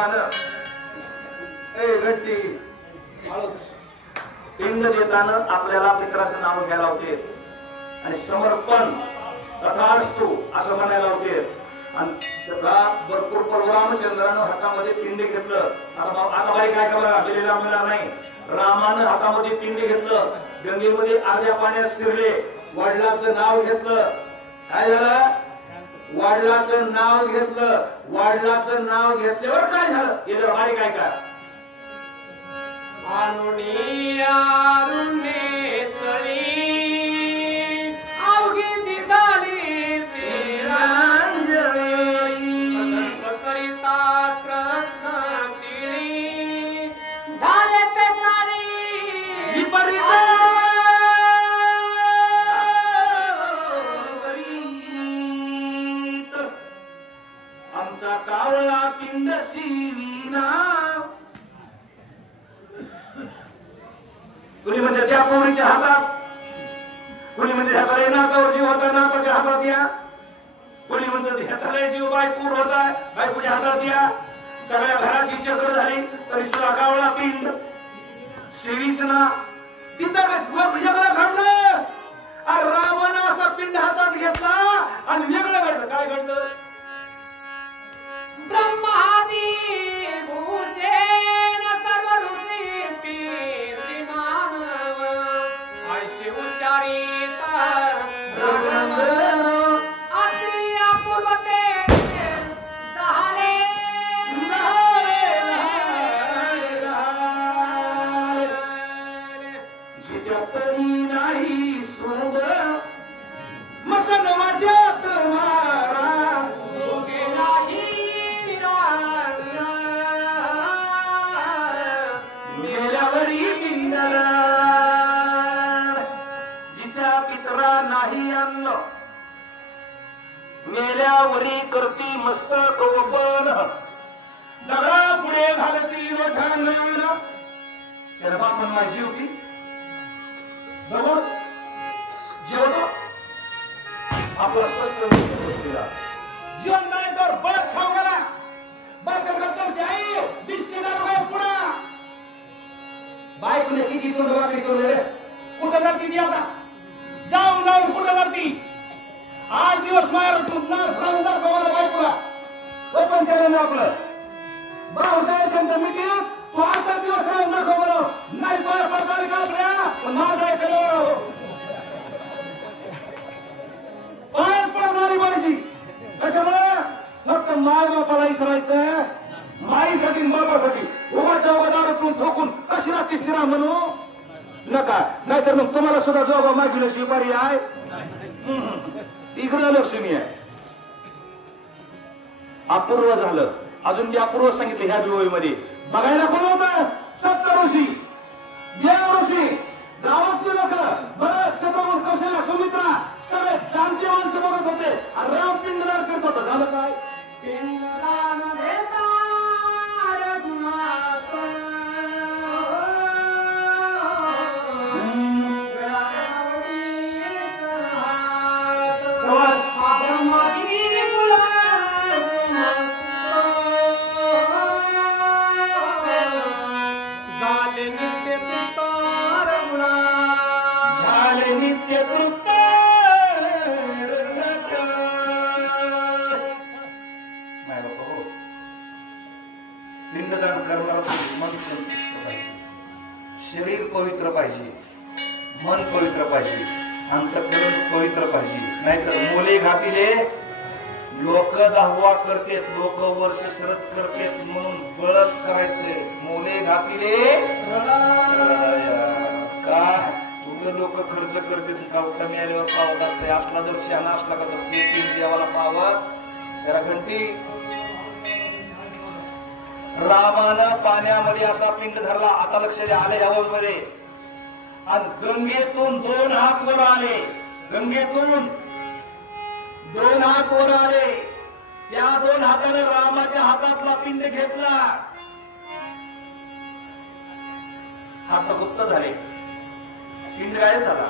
रामानं ए घंटी पिंड देताना आपल्याला पित्राचं नाव घ्यायला होते आणि समर्पण तथास्तु असं म्हणायला होते आणि भरपूर परशुरामचंद्रानं हातामध्ये पिंड घेतलं. आता बाई काय करा गेलेला म्हणा नाही. रामानं हातामध्ये पिंड घेतलं, गंगेमध्ये अर्ध्या पाण्यात शिरले, वडिलाचं नाव घेतलं. काय झालं? वडिलाचं नाव घेतलं. वडिलाचं नाव घेतल्यावर काय झालं हे जरा बारीक काय का आमचा कावळा पिंड शिवीना. कुणी म्हणजे त्या पोरीच्या हातात, कुणी म्हणजे ह्याचा नाकावर जीव होता नाकाच्या हातात या, कुणी म्हणतो ह्याचा लय जीव बायपूर होता बायपूच्या हातात या. सगळ्या घराची चक्र झाली तरी सुद्धा कावळा पिंड शिवीस ना. तिथं वेगळं घडलं. रावण असा पिंड हातात घेतला आणि वेगळं घडलं. काय घडलं? ब्रह्मादी भूषण सर्व ऋषी कीर्ती मानव ऐशी उच्चारित अति अपूर्वते झाले जिथपणी नाही सोंग मसन वाद्यात मारा मेल्यावरी करती मस्तक ओपन दगडा पुढे घालती वठण. त्याला बापन माझी होती बरोबर जेवतो आपला स्पष्ट जीवन नाही तर बळच खाऊ गेला. बळकरची आई बिस्किटाला पुढा बायकोने किती तोंड वाकडी करून रे. कुठं जाती ती आता? जाऊन जाऊन कुठं जाती? 8 दिवस मार तुमचा बायकोला ओपन चॅनल आपलं भाऊसाहेबांच्या मीटिंग तू 8 दिवस राहून दाखव बरं. नाही पडताली का आपल्या माझा ऐकलं पाय पडणारी पाहिजे. कशामुळे? फक्त माय बापाला इसरायचं, माईसाठी बापासाठी. उभाच्या उभादारातून ठोकून कशी तिसरा म्हणू नका. नाहीतर मग तुम्हाला सुद्धा जोबा मागील शिपारी आहे. इकडं लक्ष्मी आहे. अपूर्व झालं. अजून जे अपूर्व सांगितलं ह्या जुळीमध्ये बघायला कोण होतं? सप्त ऋषी, देव ऋषी, गावातली लोक, बरं सगळं कौशल्या सुमित्रा सगळे शांती माणसं बघत होते. राम पिंडदान करत होता. झालं काय? पिंडदान देता शरीर पवित्र पाहिजे, मन पवित्र पाहिजे, अंतःकरण पवित्र पाहिजे. नाहीतर मोले घातीले लोक दावा करतेत, लोक वर्ष सरत करतेत म्हणून बळच करायचे. मोले घातीले काय तुझं लोक खर्च करते का कमी आल्यावर पावत असते. आपला जर शहाणा असला का तर तीन देवाला पावत त्याला घंटी. रामानं पाण्यामध्ये असा पिंड धरला. आता लक्ष द्या आले ह्या मध्ये. आणि गंगेतून 2 हात वर आले. गंगेतून 2 हात वर आले. त्या 2 हाताने रामाच्या हातातला पिंड घेतला. हात गुप्त झाले. पिंड गायब झाला.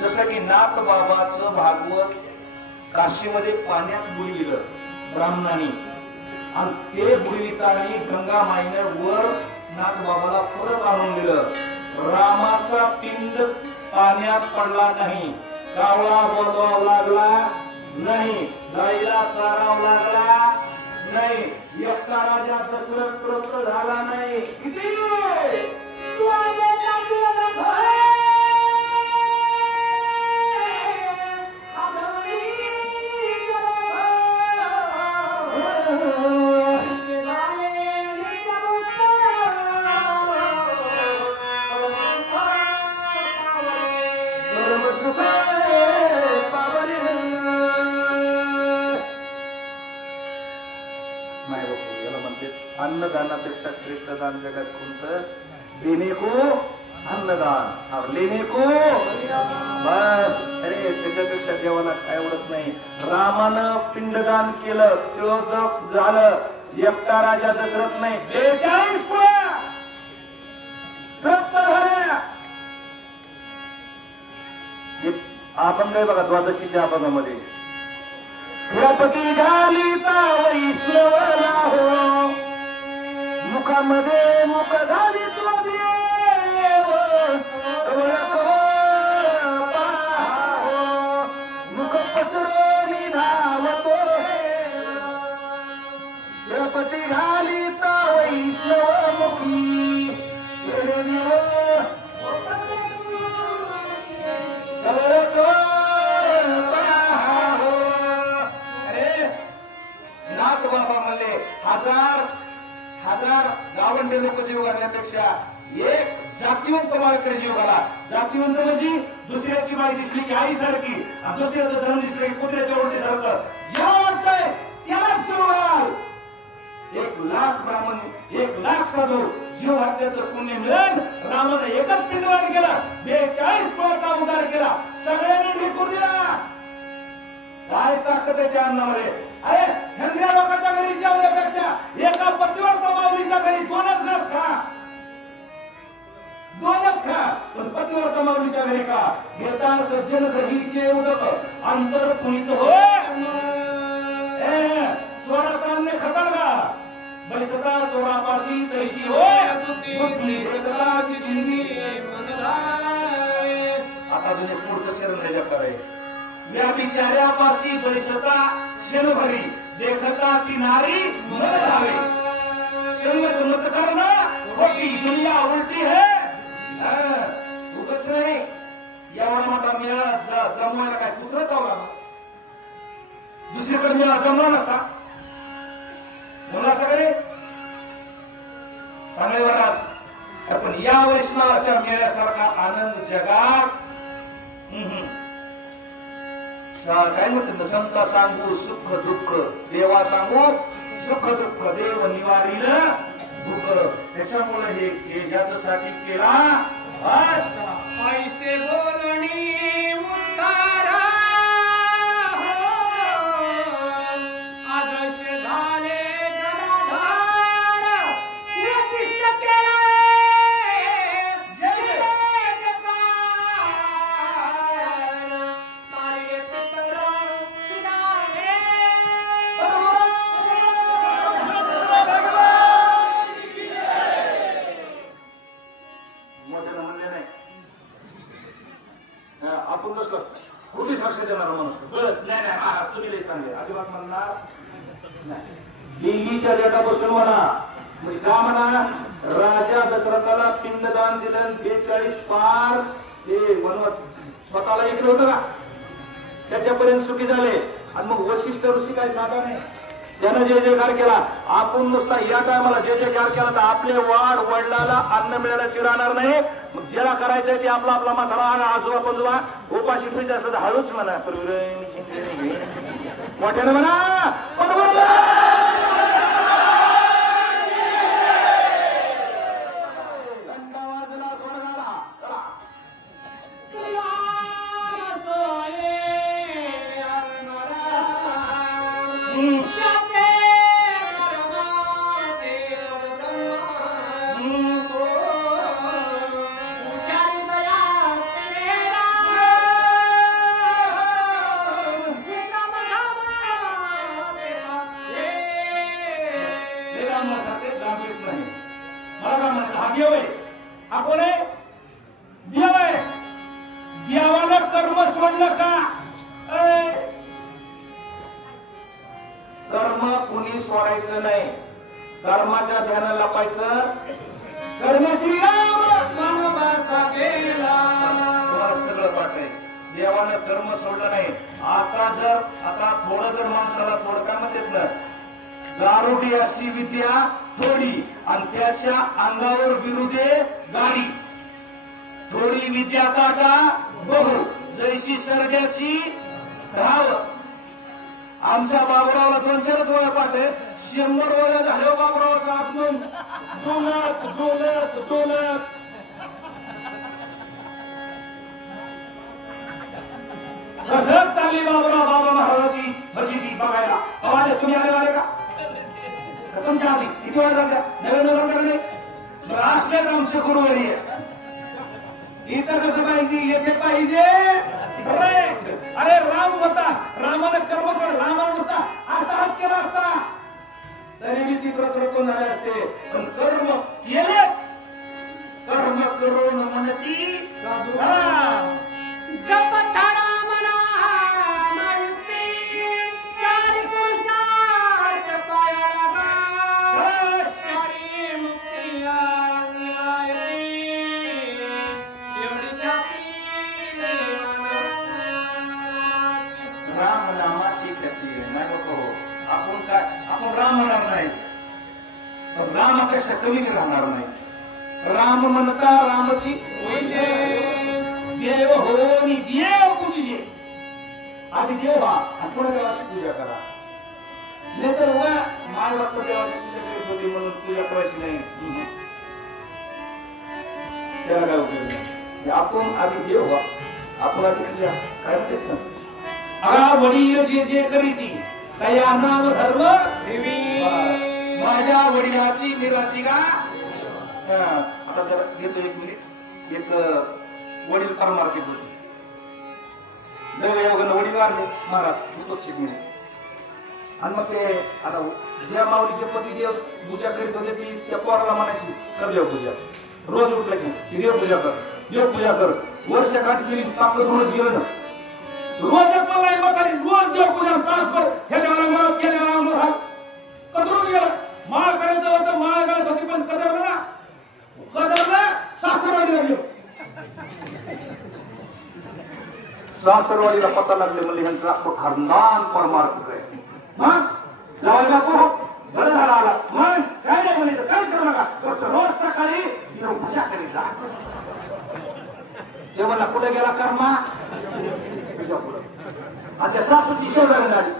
जसं की नाथ बाबाचं भागवत काशीमध्ये पाण्यात बुडविलं ब्राह्मणांनी आणि ते बुडवितानी गंगा माईने वर नागबाबाला परत आणून दिलं. रामाचा पिंड पाण्यात पडला नाही, कावळा बोलवावा लागला नाही, गाईला चारावा लागला नाही, एकटा राजा दशरथ तृप्त झाला नाही. किती अन्नदानापेक्षा श्रेष्ठ दान जगात कोणतं? देणे को अन्नदान और लेणे को बस. अरे त्याच्यापेक्षा देवाला काय आवडत नाही. रामानं पिंडदान केलं, त्योदक झालं. एकटा राजा दशरथ नाही, 42 कुळ्या तृप्त झाल्या. आपण काय बघा द्वादशीच्या अभंगामध्ये द्रौपदी झाली वैष्णवला हो, मुखामध्ये मुख झाली तो देव, मुख पसरवली धावतो. द्रौपदी घाली वैष्णव मुखी, हजार गावंडे लोक जीव घालण्यापेक्षा एक जातीवंत बाळकडे जीव घाला. जातीवंत म्हणजे दुसऱ्याची बाई दिसली की आई सारखी, दुसऱ्याचं धन दिसलं की कुत्र्याच्या ओरडी सारखं जेव्हा वाटतंय त्याला जीव घाल. 1 लाख ब्राह्मण, 1 लाख साधू जीव घातल्याचं पुण्य मिळेल. रामाने एकच पिंडदान केला, 42 कुळाचा उद्धार केला, सगळ्यांनी ढेकून दिला. काय ताकद आहे त्या अन्नामध्ये. अरे धनगऱ्या लोकांच्या घरी जेवण्यापेक्षा एका पतिव्रता माऊलीच्या घरी 2च घास खा, 2च खा, पण पतिव्रता माऊलीच्या घरी का घेता सज्जन ग्रहीचे उदक अंतर पुनित होय. स्वराचा अन्य खताळ का बैसता चोरापाशी तैशी होय. आता तुझे पुढचं शरण नाही कराय. या बिचाऱ्यापाशी बैसता शेणभरी देखताची नारी मन धावे. संगत मत करना खोटी दुनिया उलटी है. उगच नाही एवढा मोठा मेळा जमवायला काय कुत्रच आवडा. दुसरीकडे मेळा जमला नसता, बोला सगळे चांगले बराच. पण या वैष्णवाच्या मेळ्यासारखा आनंद जगात काय म्हणतात. संता सांगू सुख दुःख, देवा सांगू सुख दुःख, देव निवारील दुःख. त्याच्यामुळे हे ज्याच्यासाठी केला बस पैसे बोलणी उतारा आदर्श झाले जनाधार. प्रतिष्ठ केला कुठे साक्षर देणार म्हणून नाही तुम्ही सांगले अजिबात म्हणणार नाही. इंग्लिशच्या डेटापासून म्हणा म्हणजे का म्हणा. राजा दशरथाला पिंडदान दिलं 42 पार ते म्हणत स्वतःला इकडे होतं का त्याच्यापर्यंत सुखी झाले. आणि मग वशिष्ठ ऋषी काय साधा नाही, त्यानं जे जयकार केला. आपण नुसता या टायमाला जे जयकार केला तर आपले वाढ वडिलाला अन्न मिळाल्याशिवाय राहणार नाही. मग ज्याला करायचंय ते आपला आपला म्हातारा आजोबा पंजोबा उपाशी ठेवायचे असलं तर हळूच म्हणा, मोठ्यानं म्हणा. कर्म सोडलं का? कर्म कुणी सोडायचं नाही, कर्माच्या ध्यानाला लपायचं. कर्म श्रीराम वनवासा गेला. तुम्हाला सगळं वाटतंय. देवानं कर्म सोडलं नाही. आता थोडं जर माणसाला थोडं काय म्हणतात ना, गारुडी अशी विद्या थोडी आणि त्याच्या अंगावर विरुदे गाडी. थोडी विद्या काटा बहु जैशी सरड्याची धाव. आमच्या बाबुरावला 200 वया पाठे 100 वया झाले. बाबुरावाचा आत्मन डोलत डोलत डोलत कसं चालली बाबुराव बाबा महाराजाची फजिती बघायला. आवाज तुम्ही आले का? तुमच्या आधी किती वेळा झाल्या? नवीन असलेच आमचे गुरुवारी. इथं कसं पाहिजे? येथे पाहिजे. अरे राम होता, रामानं कर्म सोड, रामानं नुसता असा हात केला असता तरी मी ती प्रकृतून झाले असते. पण कर्म केलेच. कर्म करून म्हणती जप राम नाम युक्ती चारि पुरुषार्थ पाया लागा. चारि मुक्ती एवढी जाती राम नामाची गती नाही नको. आपण राम म्हणणार नाही, रामापेक्षा कमी राहणार नाही. राम म्हणता रामची देव हो आणि देव पूजिजे. आधी देव व्हा आणि पुढे देवाची पूजा करा. नाही तर माय बाप देवाची पूजा करत होती म्हणून पूजा करायची नाही. त्याला काय उपयोग नाही. आपण आधी देव व्हा, आपण आधी पूजा काय म्हणतात ना, अरा वडील जे जे करीती तया नाम धर्म माझ्या वडिलाची निराशी का. आता जरा घेतो 1 मिनिट. एक वडील फार मार्केट होते. देवयोगानं वडील वारले महाराज 1 मिनिट. आणि मग ते आता ज्या माऊलीचे पती देव पूजा करीत होते ती त्या पोराला म्हणायची कर देवपूजा. रोज उठलं की देवपूजा कर, देवपूजा कर. वर्षाकाठ केली आपलं रोज गेलं ना. रोज नाही मग रोज देवपूजा तासभर खेळायला केल्याला कदरून गेलं. माळ करायचं होतं, माळ घालत होती पण कदरलं ना. कदरलं सासरवाडीला गेलो. सासरवाडीला पता लागले म्हणजे ह्यांचा खरनान परमार्थ आहे. मग लावायला को बरं झाला आला. मग काय नाही म्हणायचं, काय करू नका, फक्त रोज सकाळी देवपूजा करीत जा. ते म्हणला कुठे गेला कर्मा. आता सासूची शेवटाने झाली.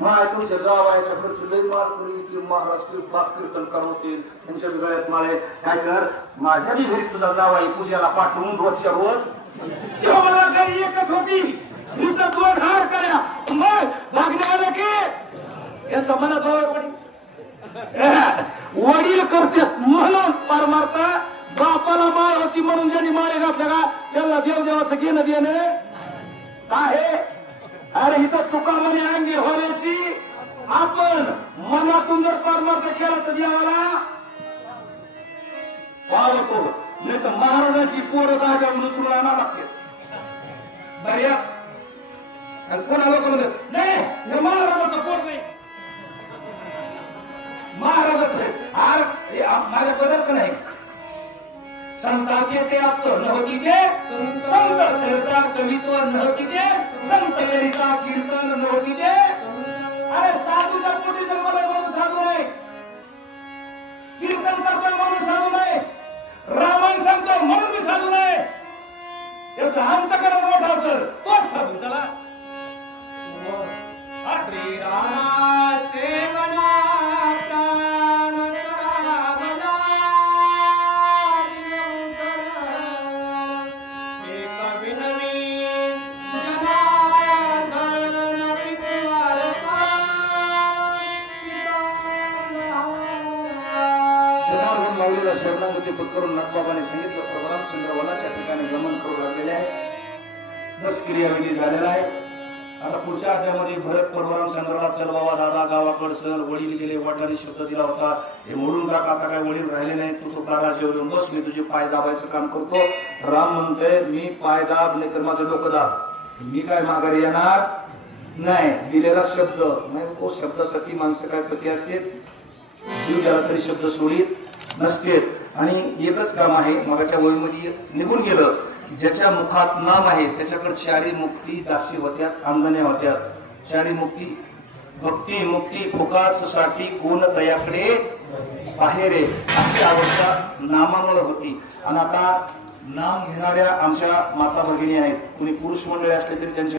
माय तुमच्या जावायच्या खर्च लई माल करी महाराष्ट्र बाप कीर्तन करवतील त्यांच्या गळ्यात माळे काय कर. माझ्या बी घरी तुझा जावाई पूजेला पाठवून रोजच्या रोज. तेव्हा मला घरी एकच होती. इथं 2 हार कऱ्या मग भागण्याला की यांचा मनावर वडील करतात म्हणून परमार्थ. बापाला माळ होती म्हणून ज्यांनी माळे घातल्या का त्यांना देव देवाचं घेणं देणं आहे. अरे इथं तुका म्हणे अंगी होण्याची आपण मनातून जर परमार्थ केला तर देवाला पावतो. नाही तर महाराजाची पोरं जाग्यावर उचलून आणा लागते. बऱ्याच आणि कोणाला म्हणत नाही हे महाराजाचं पोर नाही, महाराजाच नाही. माझ्या पदार्थ नाही. संतांचे ते आपलं नव्हती ते संत करता कवित्व नव्हती ते संत करिता कीर्तन नव्हती ते. अरे साधूच्या पोटी जन्मला म्हणून साधू नाही, कीर्तन करतो म्हणून साधू नाही, रामायण सांगतो म्हणून मी साधू नाही. त्याचा अंतकरण मोठा असेल तोच साधू. चला श्रीरामाचे मना प्राण करावला एक विनवी जनार्दन विद्वार जनार्दन माऊलीला शरणागती पत्करून नाथबाबाने सांगितलं प्रभरामचंद्र वनाच्या ठिकाणी गमन करू लागलेले आहे. 10 क्रियाविधी झालेला आहे. आता पुढच्या अध्यायामध्ये भरत परशुराम चंद्रला चल बाबा दादा गावाकड सर वडील गेले वडिलांनी शब्द दिला होता हे मोडून टाक आता काय वडील राहिले नाही तू तो राजावर येऊन बस मी तुझे पाय दाबायचं काम करतो राम म्हणतोय मी पाय दाब नाही तर माझं डोकं दाब मी काय माघारी येणार नाही दिलेला शब्द नाही तो शब्दासाठी माणसं काय प्रती असते जीव ज्याला तरी शब्द सोडित नसते आणि एकच काम आहे मगाच्या वळीमध्ये निघून गेलं ज्याच्या मुखात नाम आहे त्याच्याकडे चारी मुक्ती दासी होत्या अंगण्या होत्या चारी मुक्ती भक्ती मुक्ती फुकाच साठी कोण तयाकडे बाहेर आहे अशी अवस्था नामामुळे होती आणि आता नाम घेणाऱ्या आमच्या माता भगिनी आहेत कुणी पुरुष मंडळी असले तरी त्यांच्या